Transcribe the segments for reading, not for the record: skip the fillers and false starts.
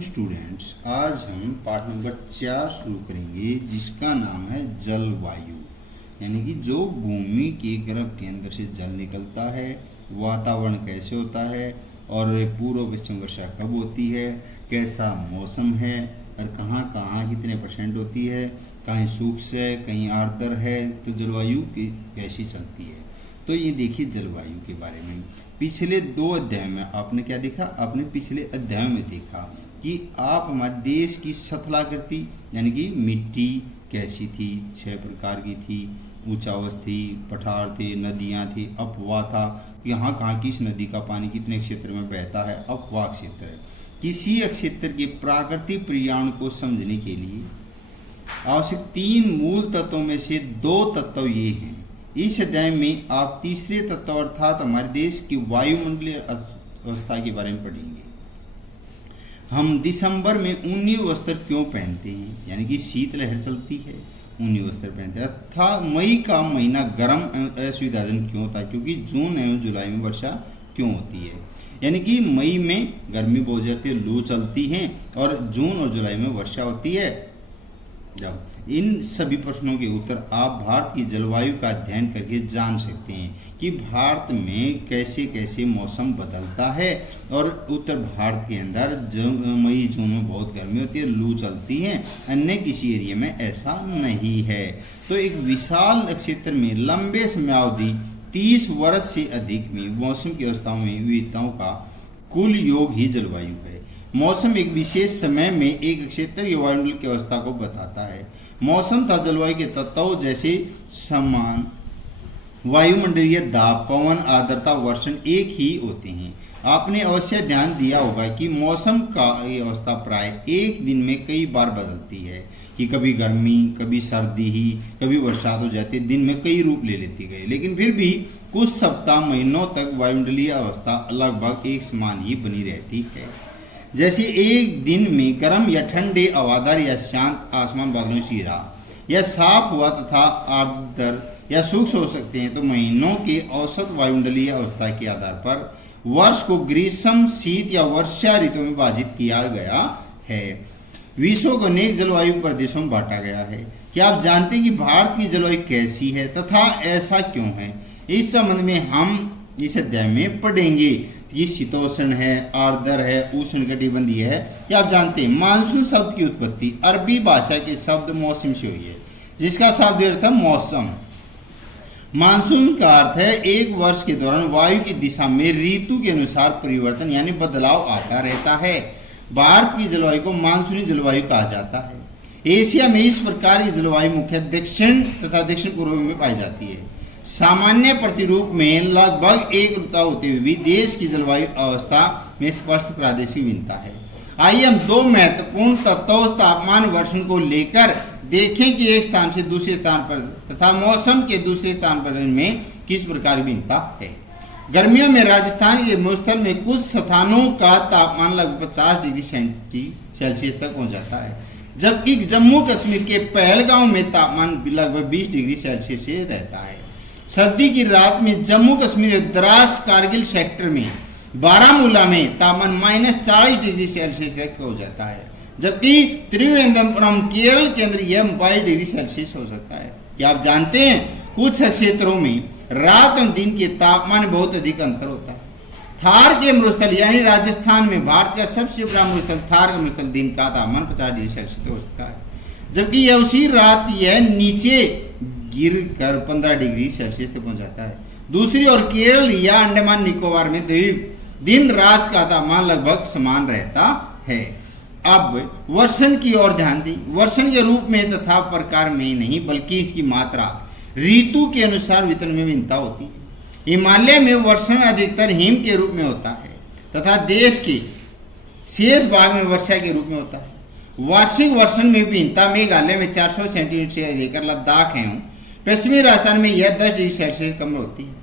Morning students, आज हम पाठ नंबर 4 शुरू करेंगे जिसका नाम है जलवायु। यानी कि जो भूमि के गर्भ के अंदर से जल निकलता है, वातावरण कैसे होता है और पूर्व पश्चिम वर्षा कब होती है, कैसा मौसम है और कहाँ कहाँ कितने % होती है, कहीं शुष्क है कहीं आर्द्र है, तो जलवायु की कैसी चलती है। तो ये देखिए जलवायु के बारे में पिछले 2 अध्याय में आपने क्या देखा, आपने पिछले अध्याय में देखा कि आप हमारे देश की सतलाकृति यानी कि मिट्टी कैसी थी, 6 प्रकार की थी, ऊंचावश थी, पठार थे, नदियां थी, अपवाह था, यहाँ कहाँ किस नदी का पानी कितने क्षेत्र में बहता है, अपवाह क्षेत्र है। किसी क्षेत्र के प्राकृतिक पर्यावरण को समझने के लिए आवश्यक 3 मूल तत्वों में से 2 तत्व ये हैं। इस अध्याय में आप तीसरे तत्व अर्थात हमारे देश की वायुमंडलीय अवस्था के बारे में पढ़ेंगे। हम दिसंबर में ऊनी वस्त्र क्यों पहनते हैं, यानी कि शीतलहर चलती है, ऊनी वस्त्र पहनते हैं। अर्थात मई का महीना गर्म एवं असुविधाजनक क्यों होता है, क्योंकि जून एवं जुलाई में वर्षा क्यों होती है। यानी कि मई में गर्मी बहुत जाती है, लू चलती है, और जून और जुलाई में वर्षा होती है। जब इन सभी प्रश्नों के उत्तर आप भारत की जलवायु का अध्ययन करके जान सकते हैं कि भारत में कैसे कैसे मौसम बदलता है, और उत्तर भारत के अंदर मई जून में बहुत गर्मी होती है, लू चलती है, अन्य किसी एरिया में ऐसा नहीं है। तो एक विशाल क्षेत्र में लंबे समयावधि 30 वर्ष से अधिक में मौसम की अवस्थाओं में विविधताओं का कुल योग ही जलवायु है। मौसम एक विशेष समय में एक क्षेत्र की वायुमंडल की अवस्था को बताता है। मौसम तथा जलवायु के तत्व जैसे समान वायुमंडलीय दाब, पवन, आर्द्रता, वर्षण एक ही होते हैं। आपने अवश्य ध्यान दिया होगा कि मौसम का ये अवस्था प्राय एक दिन में कई बार बदलती है, कि कभी गर्मी, कभी सर्दी ही, कभी बरसात हो जाती है, दिन में कई रूप ले लेती गई। लेकिन फिर भी कुछ सप्ताह महीनों तक वायुमंडलीय अवस्था लगभग एक समान ही बनी रहती है। जैसे एक दिन में गर्म या ठंडे, हवादार या शांत आसमान बादलों से घिरा या साफ हुआ तथा आर्द्र या शुष्क हो सकते हैं, तो महीनों के औसत वायुमंडलीय अवस्था के आधार पर वर्ष को ग्रीष्म, शीत या वर्षा ऋतु में विभाजित किया गया है। विश्व को अनेक जलवायु प्रदेशों में बांटा गया है। क्या आप जानते हैं कि भारत की जलवायु कैसी है तथा ऐसा क्यों है? इस संबंध में हम इस अध्याय में पढ़ेंगे। ये शीतोष्ण है, आर्द्र है, उष्णकटिबंधीय है। क्या आप जानते हैं मानसून शब्द की उत्पत्ति अरबी भाषा के शब्द मौसम से हुई है, जिसका शाब्दिक अर्थ है मौसम। मानसून का अर्थ है एक वर्ष के दौरान वायु की दिशा में ऋतु के अनुसार परिवर्तन यानी बदलाव आता रहता है। भारत की जलवायु को मानसूनी जलवायु कहा जाता है। एशिया में इस प्रकार की जलवायु मुख्य दक्षिण तथा दक्षिण पूर्व में पाई जाती है। सामान्य प्रतिरूप में लगभग एक रूपता होते हुए भी देश की जलवायु अवस्था में स्पष्ट प्रादेशिक भिन्नता है। आइए हम 2 महत्वपूर्ण तत्वों तापमान, वर्षण को लेकर देखें कि एक स्थान से दूसरे स्थान पर तथा मौसम के दूसरे स्थान पर में किस प्रकार भिन्नता है। गर्मियों में राजस्थान के मुस्तल में कुछ स्थानों का तापमान लगभग 50 डिग्री सेल्सियस तक पहुंच जाता है, जबकि जम्मू कश्मीर के पहलगांव में तापमान लगभग 20 डिग्री सेल्सियस से रहता है। सर्दी की रात में जम्मू कश्मीर द्रास कारगिल सेक्टर में बारामूला में तापमान -40 डिग्री सेल्सियस तक हो जाता है, जबकि त्रिवेंद्रपुरम केरल के अंदर यह 22 डिग्री सेल्सियस हो सकता है। क्या आप जानते हैं कुछ क्षेत्रों में रात और दिन के तापमान बहुत अधिक अंतर होता है। थार के मरुस्थल यानी राजस्थान में भारत का सबसे बड़ा मरुस्थल थार का मरुस्थल दिन का तापमान 50 डिग्री सेल्सियस हो सकता है, जबकि यह उसी रात यह नीचे गिर कर 15 डिग्री सेल्सियस तक पहुंच जाता है। दूसरी ओर केरल या अंडमान निकोबार में द्वीप दिन रात का तापमान लगभग समान रहता है। अब वर्षण की ओर ध्यान दें। वर्षण के रूप में तथा प्रकार में नहीं, बल्कि इसकी मात्रा ऋतु के अनुसार वितरण में भिन्नता होती है। हिमालय में वर्षण अधिकतर हिम के रूप में होता है तथा देश के शेष भाग में वर्षा के रूप में होता है। वार्षिक वर्षण में भिन्नता मेघालय में 400 सेंटीमीटर से अधिक, लद्दाख एवं पश्चिमी राजस्थान में यह 10 डिग्री सेल्सियस कम होती है।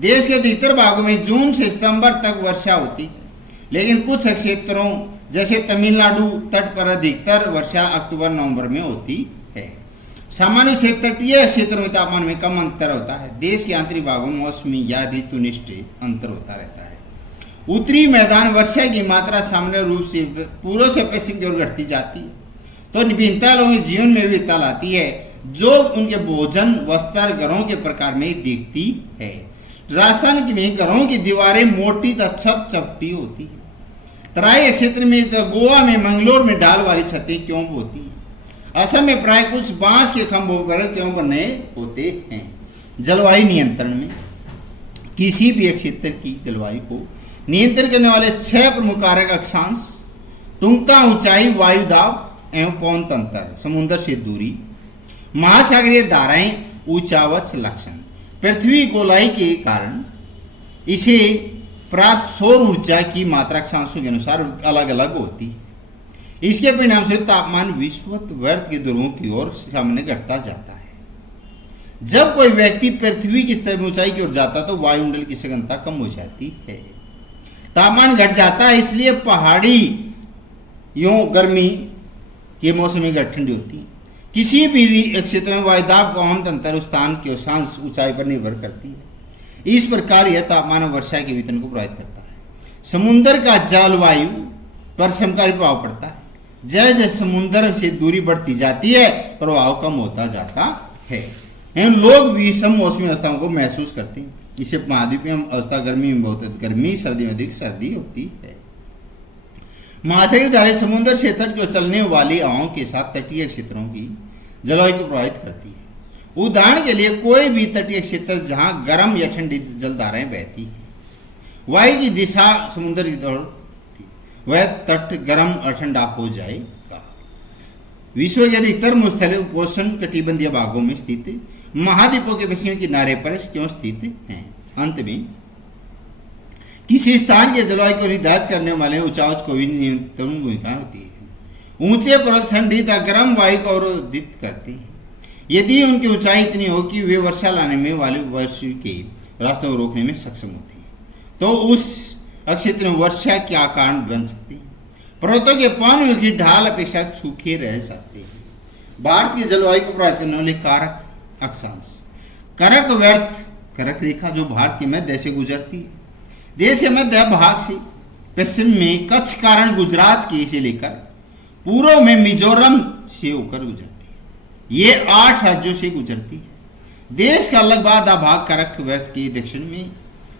देश के अधिकतर भागों में जून से सितंबर तक वर्षा होती है, लेकिन कुछ क्षेत्रों जैसे तमिलनाडु तट पर अधिकतर वर्षा अक्टूबर-नवंबर में होती है। सामान्य से तटीय क्षेत्रों में तापमान में कम अंतर होता है। देश के आंतरिक भागों में मौसमी या ऋतुनिष्ठ अंतर होता रहता है। उत्तरी मैदान वर्षा की मात्रा सामान्य रूप से पूर्व से पश्चिम की ओर घटती जाती है, तो विभिन्नता लोगों के जीवन में विविधता लाती है, जो उनके भोजन वस्त्र घरों के प्रकार में दिखती है। राजस्थान में घरों की दीवारें मोटी छत चपटी होती है। तराई क्षेत्र में तो गोवा में मंगलोर में ढाल वाली छतें क्यों होती है। असम में प्राय कुछ बांस के खंभों पर क्यों बने होते हैं। जलवायु नियंत्रण में किसी भी क्षेत्र की जलवायु को नियंत्रण करने वाले 6 प्रमुख कारक अक्षांश, तुंगता ऊंचाई, वायु दाब एवं पवन तंत्र, समुद्र से दूरी, महासागरीय धाराएं, ऊंचावच लक्षण, पृथ्वी गोलाई के कारण इसे प्राप्त सौर ऊर्जा की मात्रा अक्षांशों के अनुसार अलग अलग होती है। इसके परिणाम से तापमान विश्वत वर्त के ध्रुवों की ओर सामान्य घटता जाता है। जब कोई व्यक्ति पृथ्वी की स्तर ऊंचाई की ओर जाता तो वायुमंडल की सघनता कम हो जाती है, तापमान घट जाता है। इसलिए पहाड़ी यूं गर्मी के मौसम में ठंडी होती है। किसी भी क्षेत्र में वायुदाब पवन तंत्र स्थान के अक्षांश ऊंचाई पर निर्भर करती है। इस प्रकार यह तापमान वर्षा के वितरण को प्रभावित करता है। समुद्र का जलवायु पर समकारी प्रभाव पड़ता है। जैसे समुद्र से दूरी बढ़ती जाती है, प्रभाव कम होता जाता है। लोग भी सम मौसमी अवस्थाओं को महसूस करते हैं। इसे महाद्वीपीय अवस्था गर्मी में बहुत गर्मी, सर्दी में अधिक सर्दी होती है। महासागरीय धाराएं समुद्र से तट को चलने वाली हवाओं के साथ तटीय क्षेत्रों की जलवायु को प्रभावित करती है। उदाहरण के लिए कोई भी तटीय क्षेत्र जहां गर्म या ठंडी जलधाराएं बहती है, वायु की दिशा समुद्र की तरफ, वह तट गर्म और ठंडा हो जाएगा। विश्व के अधिकतर स्थल उपोष्ण कटिबंधीय भागों में स्थित महाद्वीपों के पश्चिमी किनारे पर क्यों स्थित हैं। अंत में किसी स्थान के जलवायु को निर्धारित करने वाले ऊंचावच को भी नियंत्रण भूमिका होती है। ऊंचे पर्वत ठंडी तथा गर्म वायु को अवरोधित करते हैं। यदि उनकी ऊंचाई इतनी हो कि वे वर्षा लाने में वाले वर्षा के रास्तों को रोकने में सक्षम होती है, तो उस क्षेत्र में वर्षा क्या कारण बन सकती है। पर्वतों के पवन की ढाल अपेक्षा सूखे रह सकते हैं। भारत की जलवायु को प्रभावित करने वाले कारक अक्षांश, करक व्यर्थ करक रेखा जो भारत के मध्य से गुजरती है। देश के मध्य भाग से पश्चिम में कच्छ कारण गुजरात के से लेकर पूर्व में मिजोरम से होकर गुजरती है। ये 8 राज्यों से गुजरती है। देश का लगभग आधा भाग करक व्यर्थ के दक्षिण में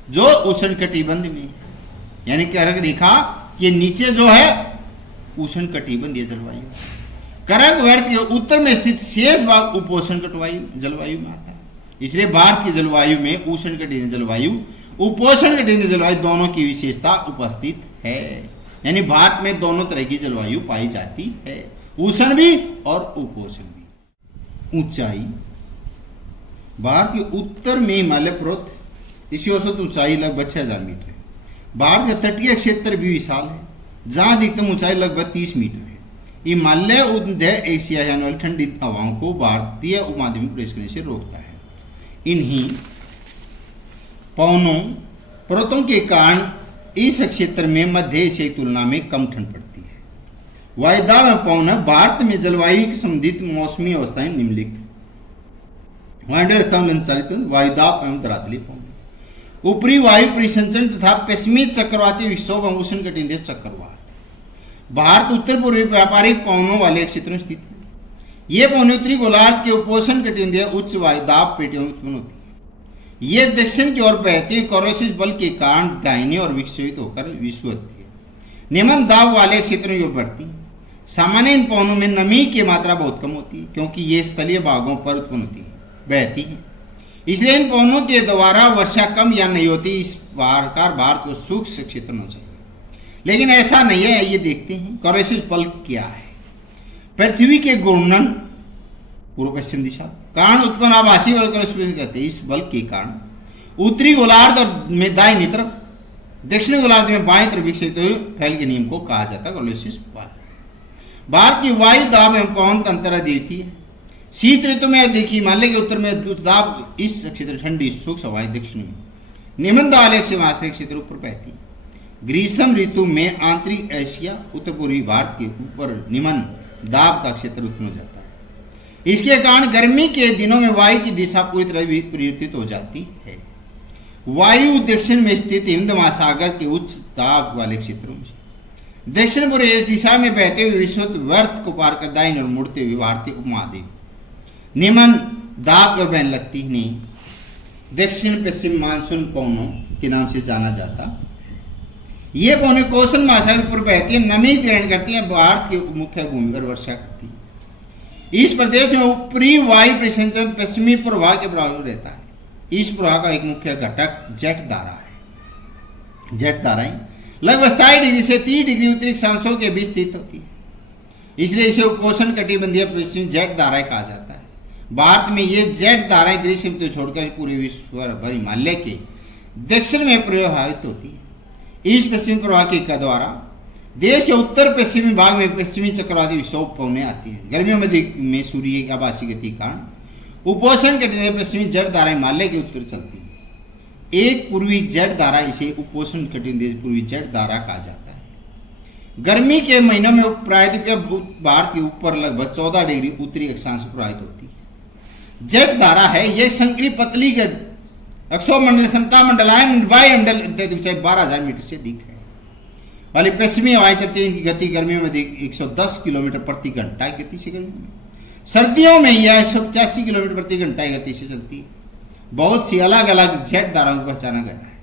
जो उष्ण कटिबंध में, यानी करक रेखा के नीचे जो है उष्ण कटिबंधीय जलवायु। करक व्यर्थ के उत्तर में स्थित शेष भाग उपोष्ण कटिबंधीय जलवायु में आता है। इसलिए भारत की जलवायु में उष्ण कटिबंधीय जलवायु, उपोष्ण कटिबंधीय जलवायु दोनों की विशेषता उपस्थित है। यानी भारत में दोनों तरह की जलवायु पाई जाती है, उष्ण भी और उपोष्ण भी। ऊंचाई, भारत के उत्तर में हिमालय पर्वत, इसकी औसत ऊंचाई लगभग 6000 मीटर है। भारत का तटीय क्षेत्र भी विशाल है, जहां अधिकतम ऊंचाई लगभग 30 मीटर है। हिमालय मध्य एशिया जाने वाली ठंडी हवाओं को भारतीय उपमहाद्वीप में प्रवेश करने से रोकता है। इन्हीं पवनों पर्वतों के कारण इस क्षेत्र में मध्य एशिया की तुलना में कम ठंड पड़ती है। वायुदाब एवं पवन, भारत में जलवायु की संबंधित मौसमी अवस्थाएं निम्नलिखित। वायुदाब एवं धरातली पवन, ऊपरी वायु परिसंचरण तथा पश्चिमी चक्रवाती विक्षोभ एवं उष्ण कटिबंधीय चक्रवात। भारत उत्तर पूर्वी व्यापारिक पवनों वाले क्षेत्र में स्थित है। ये पवन उत्तरी गोलार्ध के उपोष्ण कटिबंधीय उच्च वायुदाब पेटियों में उत्पन्न होती है। ये दक्षिण की ओर बहती हुई कोरोसिस बल के कारण दाहिनी और विक्षेपित होकर विश्व होती है। निम्न दाब वाले क्षेत्रों की ओर बढ़ती है। सामान्य इन पवनों में नमी की मात्रा बहुत कम होती है, क्योंकि ये स्थलीय भागों पर उत्पन्न होती है, बहती है। इसलिए इन पवनों के द्वारा वर्षा कम या नहीं होती। इस प्रकार भारत को सूक्ष्म क्षेत्र होना चाहिए, लेकिन ऐसा नहीं है। ये देखते हैं कोरोसिस बल क्या है। पृथ्वी के घूर्णन पूर्व पश्चिम दिशा कारण उत्पन्न आभासी बल कहते हैं। इस बल के कारण उत्तरी गोलार्ध और में दाहिनी तरफ, दक्षिणी गोलार्ध में बाएं तरफ विकसित हुए फैल के नियम को कहा जाता है कोरोसिस बल। भारत की वायु दाब एवं पवन तंत्र अद्वितीय है। शीत ऋतु में देखिए हिमालय के उत्तर में दाब, इस क्षेत्र ठंडी सूक्ष्म हवाएं दक्षिण में, निम्न दाब महासागरीय क्षेत्र ऊपर बहती है। ग्रीष्म ऋतु में आंतरिक एशिया उत्तर पूर्वी भारत के ऊपर निम्न दाब का क्षेत्र उत्पन्न हो जाता है। इसके कारण गर्मी के दिनों में वायु की दिशा पूरी तरह परिवर्तित हो जाती है। वायु दक्षिण में स्थित हिंद महासागर के उच्च दाब वाले क्षेत्रों में दक्षिण पूर्व इस दिशा में बहते हुए विषुववर्त को पार कर दाईं ओर मुड़ते हुए भारतीय उपमहाद्वीप निम्न दाब पर बहने लगती है। दक्षिण पश्चिम मानसून पवनों के नाम से जाना जाता। ये पवनें कौशल महासागर पर बहती है, नमी ग्रहण करती है, भारत की मुख्य भूमि पर वर्षा करती है। इस प्रदेश में ऊपरी वायु परिसंचरण पश्चिमी प्रवाह के प्रभाव में रहता है। इस प्रवाह का एक मुख्य घटक जेट धारा है। जेट धाराएं लगभग 27 डिग्री से 30 डिग्री उत्तरी अक्षांशों के बीच स्थित होती है, इसलिए इसे उपोष्ण कटिबंधीय पश्चिमी जेट धाराएं कहा जाता है। भारत में ये जेट धाराएं ग्रीष्म ऋतु छोड़कर पूरे विश्व भर हिमालय के दक्षिण में प्रभावित होती है। इस पश्चिमी प्रवाह के द्वारा देश के उत्तर पश्चिमी भाग में पश्चिमी चक्रवाती विक्षोभ पवनें आती है। गर्मियों में सूर्य की आभासी गति कारण उपोष्ण कटिबंधीय पश्चिमी जेट धारा हिमालय के उत्तर चलती है। एक पूर्वी जेट धारा, इसे उपोष्ण कटिबंधीय पूर्वी जेट धारा कहा जाता है। गर्मी के महीनों में प्रायद्वीपीय भारत के ऊपर लगभग 14 डिग्री उत्तरी अक्षांश प्रभावित होती है। जेट धारा है यह संकरी पतली अक्षोमंडल समता मंडलायन वायुमंडल ऊंचाई 12,000 मीटर से अधिक है वाली पश्चिमी हवाएं चलती है। इनकी गति गर्मियों में 110 किलोमीटर प्रति घंटा की गति से, गर्मियों में सर्दियों में यह 185 किलोमीटर प्रति घंटा की गति से चलती है। बहुत सी अलग अलग जेट धाराओं को पहचाना गया है।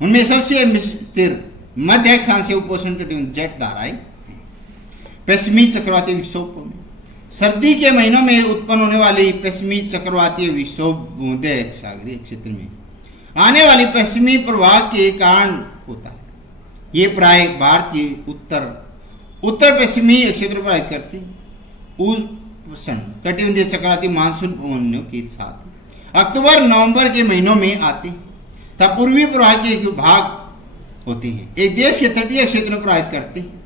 उनमें सबसे स्थिर मध्य अक्षांशीय उपोष्ण कटिबंधीय जेट धाराएं पश्चिमी चक्रवाती विक्षोभ में सर्दी के महीनों में उत्पन्न होने वाली पश्चिमी चक्रवाती विक्षोभ भूमध्य सागरीय क्षेत्र में आने वाली पश्चिमी प्रवाह के कारण होता है। ये प्राय भारत के उत्तर पश्चिमी क्षेत्र प्रभावित करते उष्ण कटिबंधीय चक्रवाती मानसून पवनों के साथ अक्टूबर नवंबर के महीनों में आते तब पूर्वी प्रवाह के भाग होते हैं। एक देश के तटीय क्षेत्र में प्रभावित करते हैं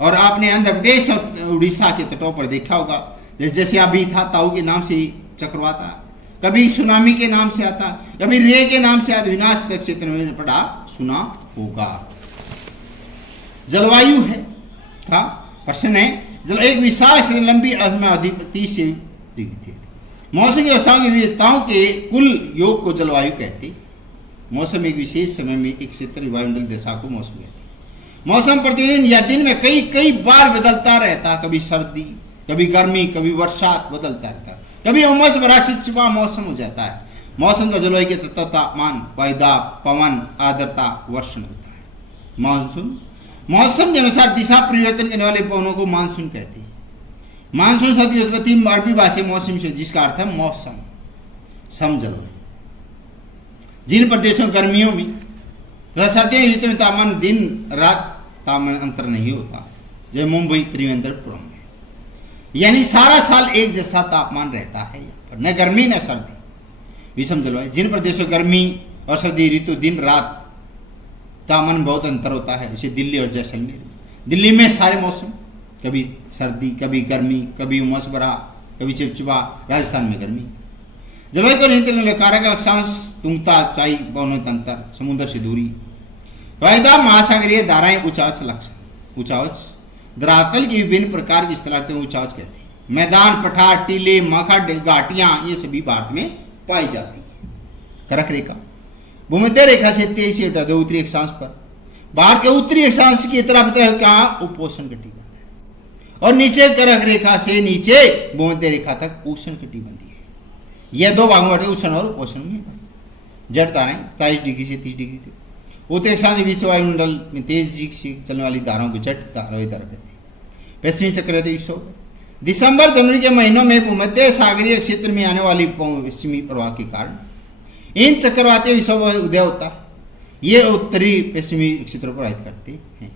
और आपने आंध्र प्रदेश और उड़ीसा के तटों पर देखा होगा, जैसे अभी था ताऊ के नाम से चक्रवात आता, कभी सुनामी के नाम से आता, कभी रे के नाम से आता, विनाश क्षेत्र में पड़ा सुना होगा। जलवायु है का प्रश्न है। एक विशाल लंबी अवधि 30 से डिग्री थी। मौसम की अवस्थाओं की विविधताओं के कुल योग को जलवायु कहते। मौसम एक विशेष समय में एक क्षेत्र वायुमंडल दशा को मौसम कहते। मौसम प्रतिदिन या दिन में कई बार बदलता रहता, कभी सर्दी, कभी गर्मी, कभी वर्षा बदलता रहता, कभी उमस भरा चिपचिपा मौसम हो जाता है। मौसम का जलवायु के तत्व तापमान, वायुदाब, पवन, आर्द्रता, वर्षण होता है। मानसून मौसम के अनुसार दिशा परिवर्तन करने वाले पवनों को मानसून कहते हैं। मानसून शब्द की उत्पत्ति अरबी भाषा मौसम से, जिसका अर्थ है मौसम, समजलवायु। जिन प्रदेशों में गर्मियों में तथा सर्दियों ऋतु में तापमान दिन रात तापमान अंतर नहीं होता, जैसे मुंबई त्रिवेंद्रपुरम में, यानी सारा साल एक जैसा तापमान रहता है यहाँ पर, न गर्मी न सर्दी, विषम जलवायु। जिन प्रदेशों में गर्मी और सर्दी ऋतु दिन रात तापमान बहुत अंतर होता है, जैसे दिल्ली और जैसलमेर। दिल्ली में सारे मौसम, कभी सर्दी, कभी गर्मी, कभी उमस भरा, कभी चिपचिपा। राजस्थान में गर्मी। जलवायु को नियंत्रण करने कारक अक्षांश, तुंगता, ऊंचाई, पवनों तंत्र, समुद्र से दूरी, वायुदाब, महासागरीय धाराएं, उचाच लक्षण। उचाच धरातल की विभिन्न प्रकार की स्थलाकृतियों को उचाच कहते हैं। मैदान, पठार, टीले, मखड, घाटियां ये सभी भारत में पाई जाती है। कर्क रेखा भूमध्य रेखा से 23 उत्तरी अक्षांश पर भारत के उत्तरी अक्षांश की तरफ कहाँ उपोष्ण कटिबंध है और नीचे कर्क रेखा से नीचे भूमध्य रेखा तक उष्ण कटिबंधी है। यह दो भागों में उष्ण और उपोष्ण में जेट धाराएं 27 डिग्री से 30 डिग्री उत्तरी अक्षांश बीच वायुमंडल में तेज जी से चलने वाली धाराओं को जेट धारा कहते हैं। पश्चिमी चक्रवाती विक्षोभ दिसंबर जनवरी के महीनों में भूमध्य सागरीय क्षेत्र में आने वाली पश्चिमी प्रवाह के कारण इन चक्रवाती विक्षोभ उदय होता है। ये उत्तरी पश्चिमी क्षेत्रों पर प्रभावित करते हैं।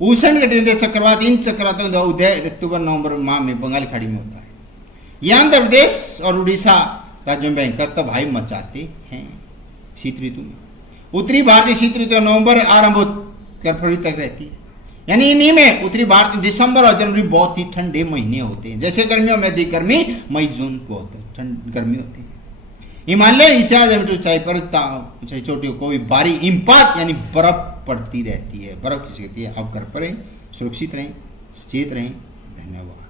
उष्ण कटिबंधीय चक्रवात, इन चक्रवातों का उदय अक्टूबर नवंबर माह में बंगाल खाड़ी में होता है। यह आंध्र प्रदेश और उड़ीसा राज्यों में भयंकर तबाही मचाते हैं शीत ऋतु में। उत्तरी भारतीय शीत ऋतु नवंबर आरंभ कर फरवरी तक रहती है, यानी इन्हीं में उत्तरी भारत दिसंबर और जनवरी बहुत ही ठंडे महीने होते हैं। जैसे गर्मियों में अधिक गर्मी मई जून बहुत ठंड गर्मी होती है। हिमालय 4000 मीटर ऊंचाई पर ऊंचाई चोटियों को भी भारी हिमपात यानी बर्फ पड़ती रहती है। बर्फ किसी कहती है। आप घर पर रहें, सुरक्षित रहें, सचेत रहें। धन्यवाद।